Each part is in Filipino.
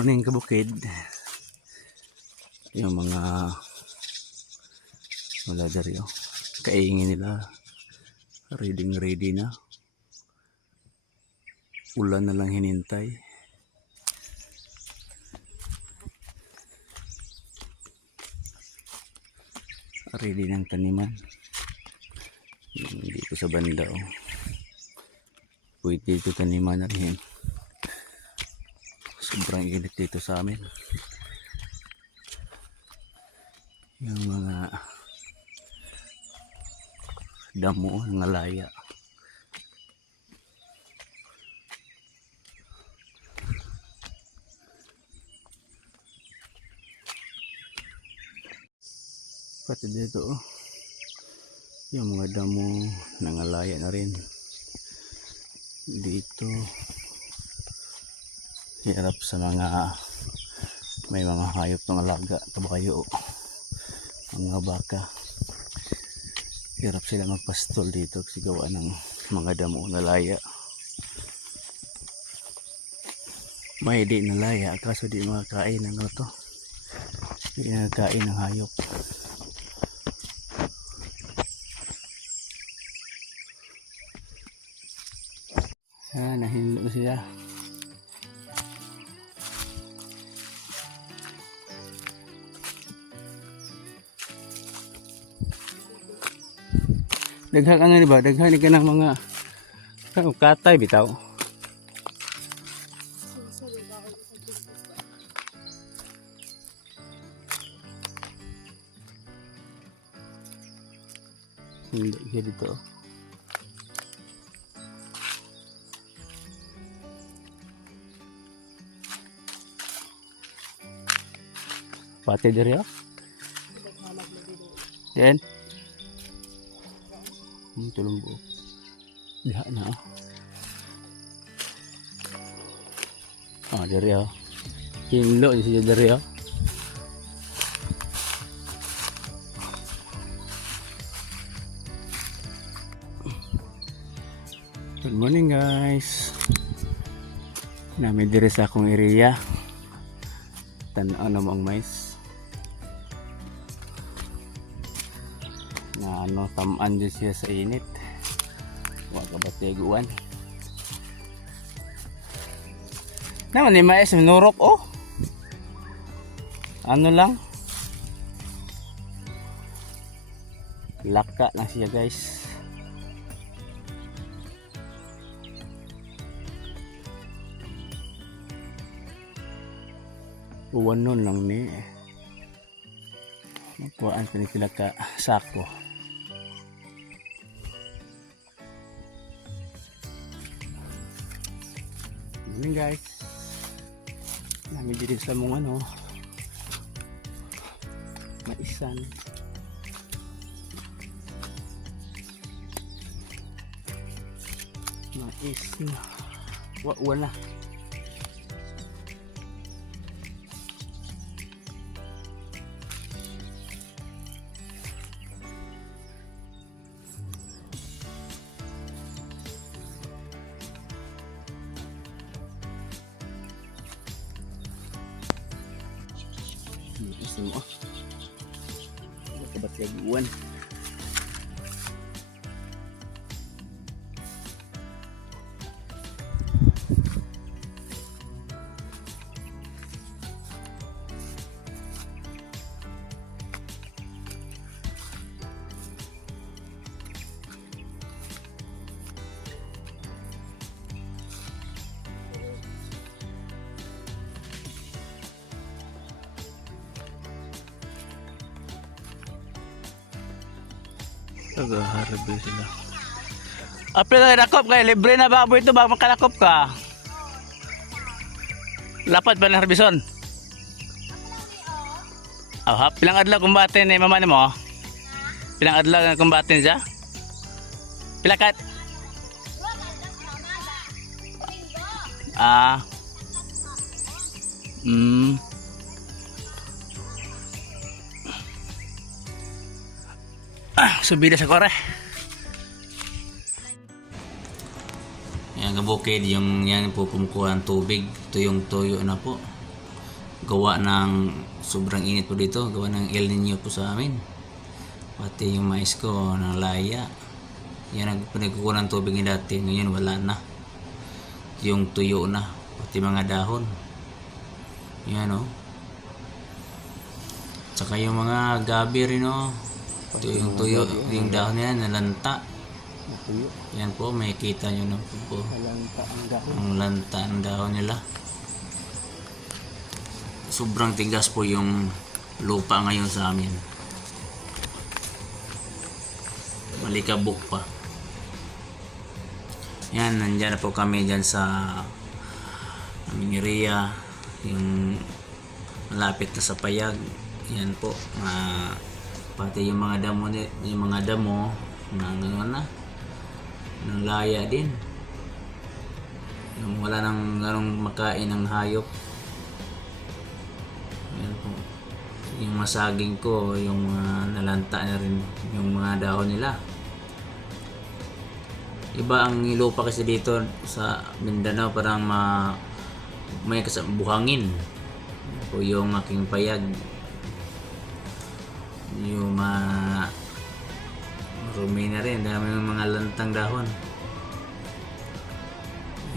morning kabukid. Yung mga wala dari oh. Kaingin nila. Reading ready na. Ulan na lang hinintay. Ready ng taniman. Dito sa banda oh. Pwede dito taniman na rin. Sobrang init dito sa amin. Yung mga damo ng alaya. Pati dito oh. Yung mga damo ng alaya na rin. Dito hirap sa mga may mga hayop ng alaga kabayo mga baka. Hirap sila magpastol dito kasi gawa ng mga damo na laya. May di na laya kaso di makakain ng ano to. Di nakakain ng hayop. Ah nahinlo siya Daghan ano ba? Daghan ka ng mga oh, katay bitaw. Hindi siya dito. Pati diri oh. Yan. Hmm, tulong buo. Diha na oh. Ah, diri oh. Hinlo di siya diri oh. Good morning guys. Nami diri sa akong area. Tan-aw na mo ang mais. Na ano tamaan din siya sa init. Wag ka ba tiguan? Naman ni mais nurok oh. Ano lang? Laka lang siya guys. Uwan nun lang ni Magkuhaan pa ni sila ka sako. Morning guys. Namin dito sa mong ano. Maisan. Mais na. Wa wala. Mais mo. Wala ka Nag-harvest sila. Apil na nakop kay libre na baboy ito baka makalakop ka. Lapat ba ng harbison? Oh, ha, pilang adlaw kumbate ni mama ni mo? Pilang adlaw nga kumbate niya? Pila kat? Ah. Hmm. Ah, subida sa kore. Yan kabukid, yung yan po kumukuha ng tubig. Ito yung tuyo na po. gawa ng sobrang init po dito, gawa ng El Nino po sa amin. Pati yung mais ko ng laya. Yan ang pinagkukunan ng tubig ni dati, ngayon wala na. Yung tuyo na, pati mga dahon. Yan oh. Tsaka yung mga gabi rin oh. Ito yung tuyo, yung dahon nila nalanta. Yan po, may kita nyo na po, ang. Ang lanta ng dahon nila. Sobrang tigas po yung lupa ngayon sa amin. Malikabok pa. Yan, nandyan na po kami dyan sa aming area. Yung malapit na sa payag. Yan po. ah, pati yung mga damo, yung mga damo na ano na, ng laya din. Yung wala nang ganong makain ng hayop. Yan po. Yung masaging ko, yung mga nalanta na rin yung mga dahon nila. Iba ang lupa kasi dito sa Mindanao parang ma may kasam buhangin. Yan po yung aking payag. Yung ma marumi na rin. Dami ng mga lantang dahon.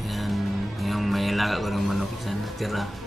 Yan, yung may alaga ko ng manok sa natira.